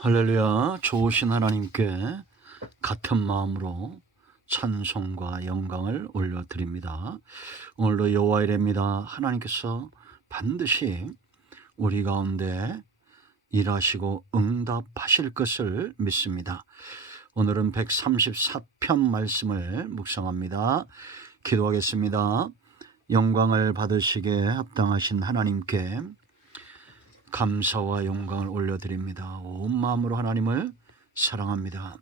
할렐루야. 좋으신 하나님께 같은 마음으로 찬송과 영광을 올려드립니다. 오늘도 여호와 이레입니다. 하나님께서 반드시 우리 가운데 일하시고 응답하실 것을 믿습니다. 오늘은 134편 말씀을 묵상합니다. 기도하겠습니다. 영광을 받으시기에 합당하신 하나님께 감사와 영광을 올려드립니다. 온 마음으로 하나님을 사랑합니다.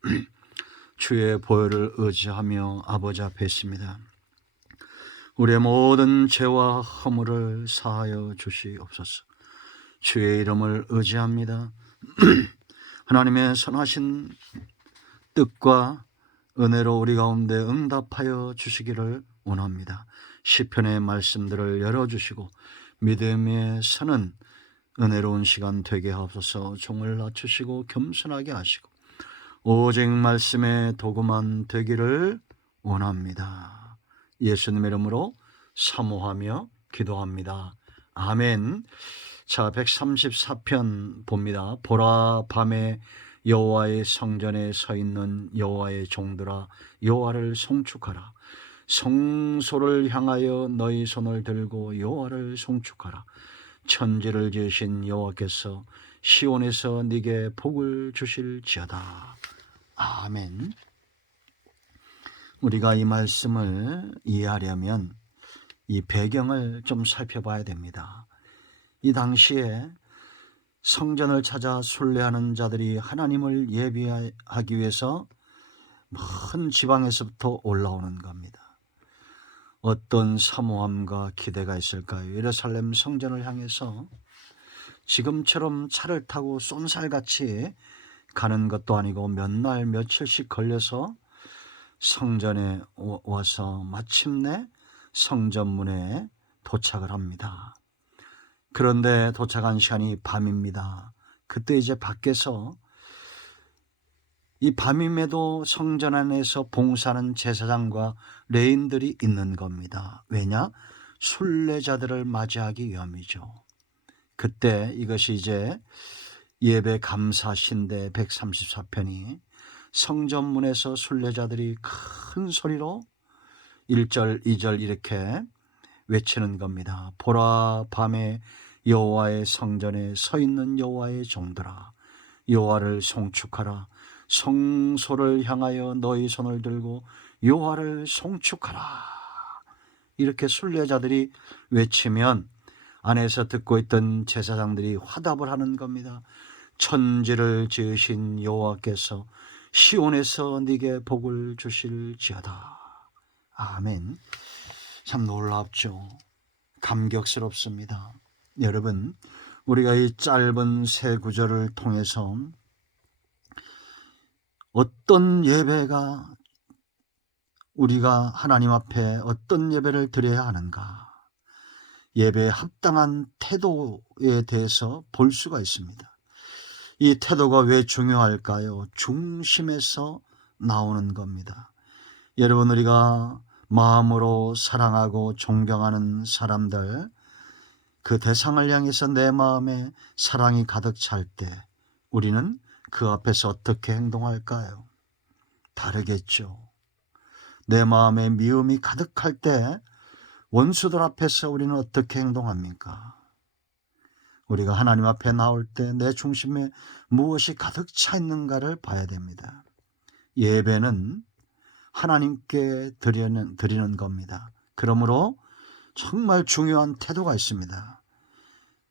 주의 보혈을 의지하며 아버지 앞에 있습니다. 우리의 모든 죄와 허물을 사하여 주시옵소서. 주의 이름을 의지합니다. 하나님의 선하신 뜻과 은혜로 우리 가운데 응답하여 주시기를 원합니다. 시편의 말씀들을 열어주시고 믿음의 서는 은혜로운 시간 되게 하옵소서. 종을 낮추시고 겸손하게 하시고 오직 말씀의 도구만 되기를 원합니다. 예수님의 이름으로 사모하며 기도합니다. 아멘. 자, 134편 봅니다. 보라, 밤에 여호와의 성전에 서 있는 여호와의 종들아, 여호와를 송축하라. 성소를 향하여 너희 손을 들고 여호와를 송축하라. 천지를 지으신 여호와께서 시온에서 네게 복을 주실지어다. 아멘. 우리가 이 말씀을 이해하려면 이 배경을 좀 살펴봐야 됩니다. 이 당시에 성전을 찾아 순례하는 자들이 하나님을 예배하기 위해서 먼 지방에서부터 올라오는 겁니다. 어떤 사모함과 기대가 있을까요? 예루살렘 성전을 향해서 지금처럼 차를 타고 쏜살같이 가는 것도 아니고 몇 날 며칠씩 걸려서 성전에 와서 마침내 성전문에 도착을 합니다. 그런데 도착한 시간이 밤입니다. 그때 이제 밖에서 이 밤임에도 성전 안에서 봉사하는 제사장과 레인들이 있는 겁니다. 왜냐? 순례자들을 맞이하기 위함이죠. 그때 이것이 이제 예배 감사신대 134편이 성전문에서 순례자들이 큰 소리로 1절, 2절 이렇게 외치는 겁니다. 보라, 밤에 여호와의 성전에 서 있는 여호와의 종들아, 여호와를 송축하라. 성소를 향하여 너희 손을 들고 여호와를 송축하라. 이렇게 순례자들이 외치면 안에서 듣고 있던 제사장들이 화답을 하는 겁니다. 천지를 지으신 여호와께서 시온에서 네게 복을 주실지어다. 아멘. 참 놀랍죠. 감격스럽습니다. 여러분, 우리가 이 짧은 세 구절을 통해서 어떤 예배가 우리가 하나님 앞에 어떤 예배를 드려야 하는가, 예배에 합당한 태도에 대해서 볼 수가 있습니다. 이 태도가 왜 중요할까요? 중심에서 나오는 겁니다. 여러분, 우리가 마음으로 사랑하고 존경하는 사람들, 그 대상을 향해서 내 마음에 사랑이 가득 찰 때 우리는 그 앞에서 어떻게 행동할까요? 다르겠죠. 내 마음에 미움이 가득할 때 원수들 앞에서 우리는 어떻게 행동합니까? 우리가 하나님 앞에 나올 때 내 중심에 무엇이 가득 차 있는가를 봐야 됩니다. 예배는 하나님께 드리는 겁니다. 그러므로 정말 중요한 태도가 있습니다.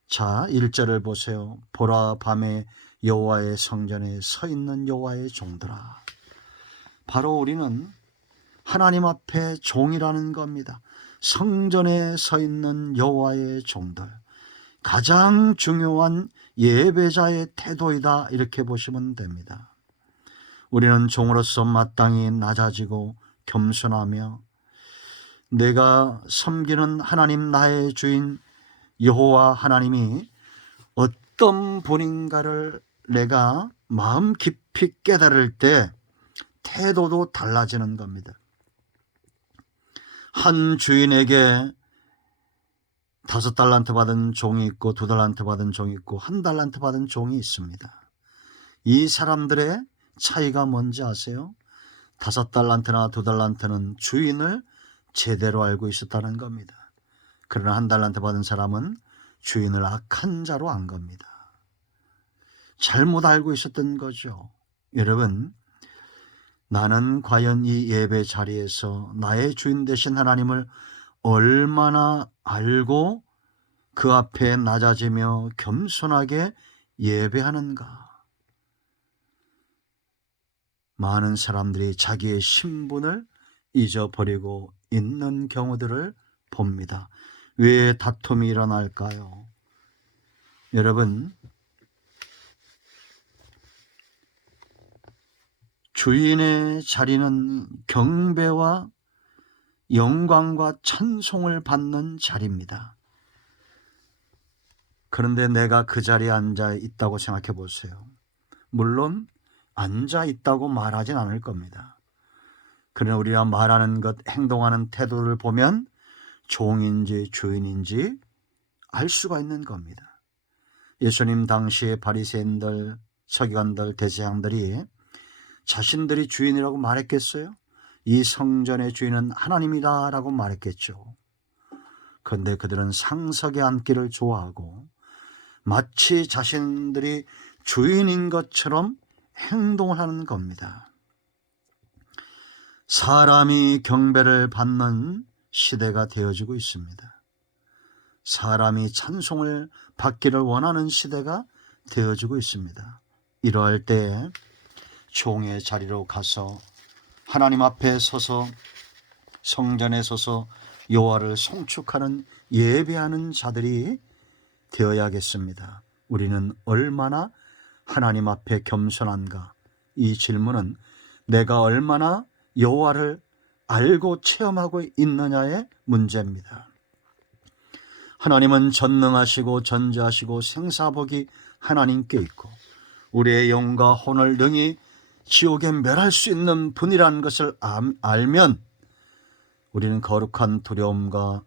자, 1절을 보세요. 보라, 밤에 여호와의 성전에 서 있는 여호와의 종들아. 바로 우리는 하나님 앞에 종이라는 겁니다. 성전에 서 있는 여호와의 종들, 가장 중요한 예배자의 태도이다, 이렇게 보시면 됩니다. 우리는 종으로서 마땅히 낮아지고 겸손하며 내가 섬기는 하나님, 나의 주인 여호와 하나님이 어떤 분인가를 내가 마음 깊이 깨달을 때 태도도 달라지는 겁니다. 한 주인에게 5달란트 받은 종이 있고 2달란트 받은 종이 있고 1달란트 받은 종이 있습니다. 이 사람들의 차이가 뭔지 아세요? 5달란트나 2달란트는 주인을 제대로 알고 있었다는 겁니다. 그러나 1달란트 받은 사람은 주인을 악한 자로 안 겁니다. 잘못 알고 있었던 거죠. 여러분, 나는 과연 이 예배 자리에서 나의 주인 되신 하나님을 얼마나 알고 그 앞에 낮아지며 겸손하게 예배하는가? 많은 사람들이 자기의 신분을 잊어버리고 있는 경우들을 봅니다. 왜 다툼이 일어날까요? 여러분, 주인의 자리는 경배와 영광과 찬송을 받는 자리입니다. 그런데 내가 그 자리에 앉아 있다고 생각해 보세요. 물론 앉아 있다고 말하진 않을 겁니다. 그러나 우리가 말하는 것, 행동하는 태도를 보면 종인지 주인인지 알 수가 있는 겁니다. 예수님 당시에 바리새인들, 서기관들, 대제사장들이 자신들이 주인이라고 말했겠어요? 이 성전의 주인은 하나님이다 라고 말했겠죠. 그런데 그들은 상석에 앉기를 좋아하고 마치 자신들이 주인인 것처럼 행동을 하는 겁니다. 사람이 경배를 받는 시대가 되어지고 있습니다. 사람이 찬송을 받기를 원하는 시대가 되어지고 있습니다. 이러할 때 종의 자리로 가서 하나님 앞에 서서 성전에 서서 여호와를 송축하는 예배하는 자들이 되어야겠습니다. 우리는 얼마나 하나님 앞에 겸손한가? 이 질문은 내가 얼마나 여호와를 알고 체험하고 있느냐의 문제입니다. 하나님은 전능하시고 전지하시고 생사복이 하나님께 있고 우리의 영과 혼을 능히 지옥에 멸할 수 있는 분이라는 것을 알면 우리는 거룩한 두려움과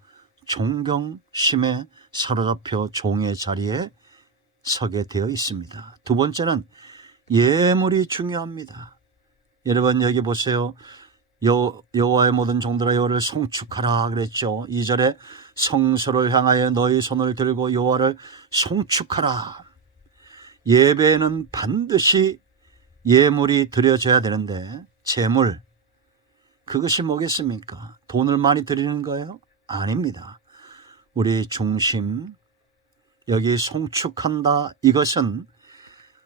존경심에 사로잡혀 종의 자리에 서게 되어 있습니다. 두 번째는 예물이 중요합니다. 여러분 여기 보세요. 여호와의 모든 종들아 여호와를 송축하라 그랬죠. 2절에 성소를 향하여 너희 손을 들고 여호와를 송축하라. 예배에는 반드시 예물이 드려져야 되는데 제물, 그것이 뭐겠습니까? 돈을 많이 드리는 거예요? 아닙니다. 우리 중심, 여기 송축한다, 이것은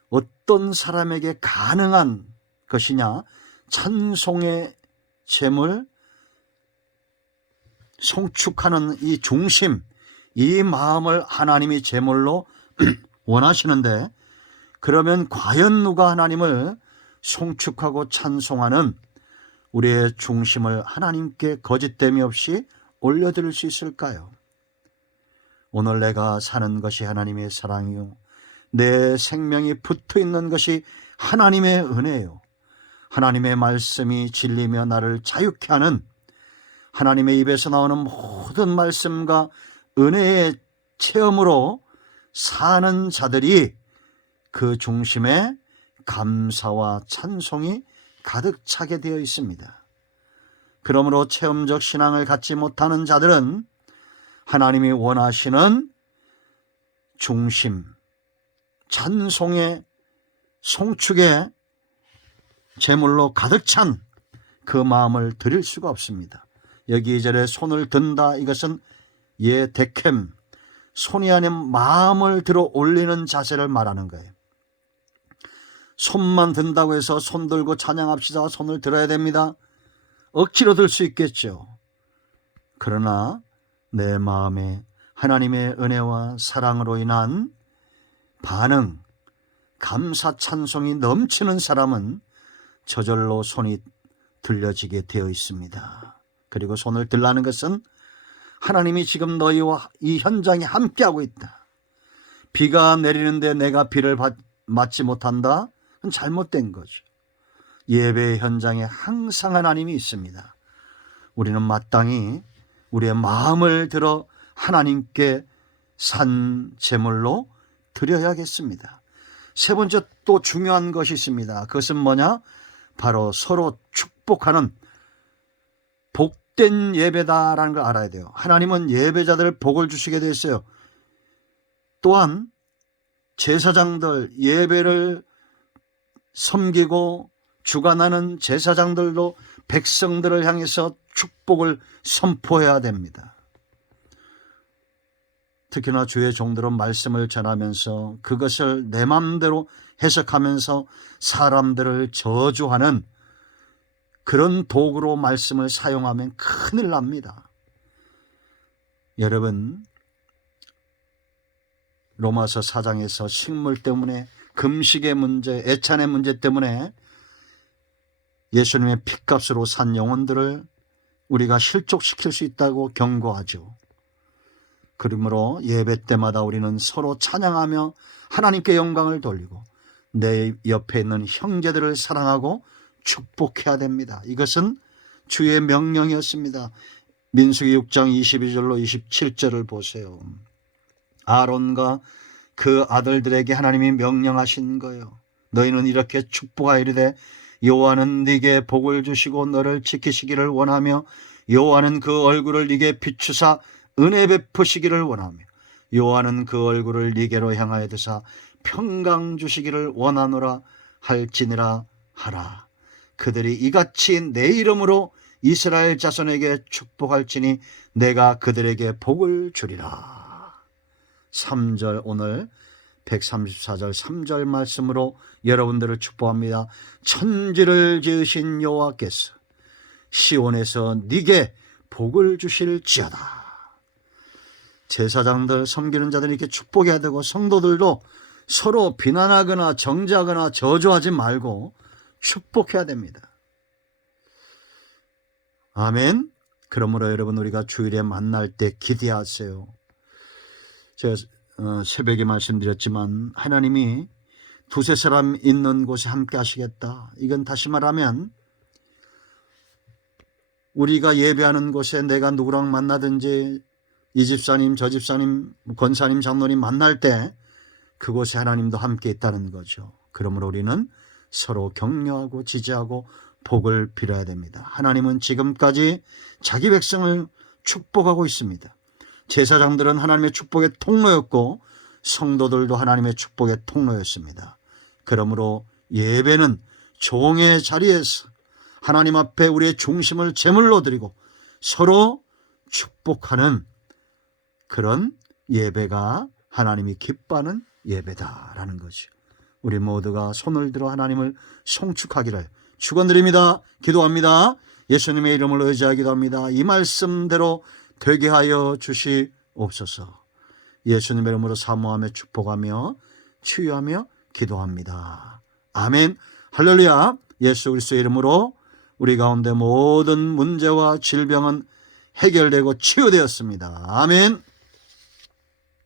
어떤 사람에게 가능한 것이냐? 찬송의 제물, 송축하는 이 중심, 이 마음을 하나님이 제물로 원하시는데, 그러면 과연 누가 하나님을 송축하고 찬송하는 우리의 중심을 하나님께 거짓됨이 없이 올려드릴 수 있을까요? 오늘 내가 사는 것이 하나님의 사랑이요, 내 생명이 붙어있는 것이 하나님의 은혜요, 하나님의 말씀이 진리며 나를 자유케 하는, 하나님의 입에서 나오는 모든 말씀과 은혜의 체험으로 사는 자들이 그 중심에 감사와 찬송이 가득 차게 되어 있습니다. 그러므로 체험적 신앙을 갖지 못하는 자들은 하나님이 원하시는 중심, 찬송의 송축의 제물로 가득 찬 그 마음을 드릴 수가 없습니다. 여기 2절에 손을 든다, 이것은 예데켐, 손이 아닌 마음을 들어 올리는 자세를 말하는 거예요. 손만 든다고 해서 손 들고 찬양합시다, 손을 들어야 됩니다. 억지로 들 수 있겠죠. 그러나 내 마음에 하나님의 은혜와 사랑으로 인한 반응, 감사 찬송이 넘치는 사람은 저절로 손이 들려지게 되어 있습니다. 그리고 손을 들라는 것은 하나님이 지금 너희와 이 현장에 함께하고 있다. 비가 내리는데 내가 비를 맞지 못한다? 그건 잘못된 거죠. 예배 현장에 항상 하나님이 있습니다. 우리는 마땅히 우리의 마음을 들어 하나님께 산 제물로 드려야겠습니다. 세 번째 또 중요한 것이 있습니다. 그것은 뭐냐? 바로 서로 축복하는 복된 예배다라는 걸 알아야 돼요. 하나님은 예배자들 복을 주시게 돼 있어요. 또한 제사장들, 예배를 섬기고 주관하는 제사장들도 백성들을 향해서 축복을 선포해야 됩니다. 특히나 주의 종들은 말씀을 전하면서 그것을 내 마음대로 해석하면서 사람들을 저주하는 그런 도구로 말씀을 사용하면 큰일 납니다. 여러분, 로마서 4장에서 식물 때문에, 금식의 문제, 애찬의 문제 때문에 예수님의 핏값으로 산 영혼들을 우리가 실족시킬 수 있다고 경고하죠. 그러므로 예배 때마다 우리는 서로 찬양하며 하나님께 영광을 돌리고 내 옆에 있는 형제들을 사랑하고 축복해야 됩니다. 이것은 주의 명령이었습니다. 민수기 6장 22절로 27절을 보세요. 아론과 그 아들들에게 하나님이 명령하신 거예요. 너희는 이렇게 축복하이르되 여호와는 네게 복을 주시고 너를 지키시기를 원하며 여호와는 그 얼굴을 네게 비추사 은혜 베푸시기를 원하며 여호와는 그 얼굴을 네게로 향하여 드사 평강 주시기를 원하노라 할지니라 하라. 그들이 이같이 내 이름으로 이스라엘 자손에게 축복할지니 내가 그들에게 복을 주리라. 3절, 오늘 134절 3절 말씀으로 여러분들을 축복합니다. 천지를 지으신 여호와께서 시온에서 네게 복을 주실지어다. 제사장들, 섬기는 자들이 이렇게 축복해야 되고 성도들도 서로 비난하거나 정죄하거나 저주하지 말고 축복해야 됩니다. 아멘. 그러므로 여러분, 우리가 주일에 만날 때 기대하세요. 제가 새벽에 말씀드렸지만 하나님이 두세 사람 있는 곳에 함께 하시겠다. 이건 다시 말하면 우리가 예배하는 곳에 내가 누구랑 만나든지 이 집사님, 저 집사님, 권사님, 장로님 만날 때 그곳에 하나님도 함께 있다는 거죠. 그러므로 우리는 서로 격려하고 지지하고 복을 빌어야 됩니다. 하나님은 지금까지 자기 백성을 축복하고 있습니다. 제사장들은 하나님의 축복의 통로였고 성도들도 하나님의 축복의 통로였습니다. 그러므로 예배는 종의 자리에서 하나님 앞에 우리의 중심을 제물로 드리고 서로 축복하는 그런 예배가 하나님이 기뻐하는 예배다라는 거죠. 우리 모두가 손을 들어 하나님을 송축하기를 축원드립니다. 기도합니다. 예수님의 이름을 의지하여 기도합니다. 이 말씀대로 되게 하여 주시옵소서. 예수님의 이름으로 사모하며 축복하며 치유하며 기도합니다. 아멘. 할렐루야. 예수 그리스도의 이름으로 우리 가운데 모든 문제와 질병은 해결되고 치유되었습니다. 아멘.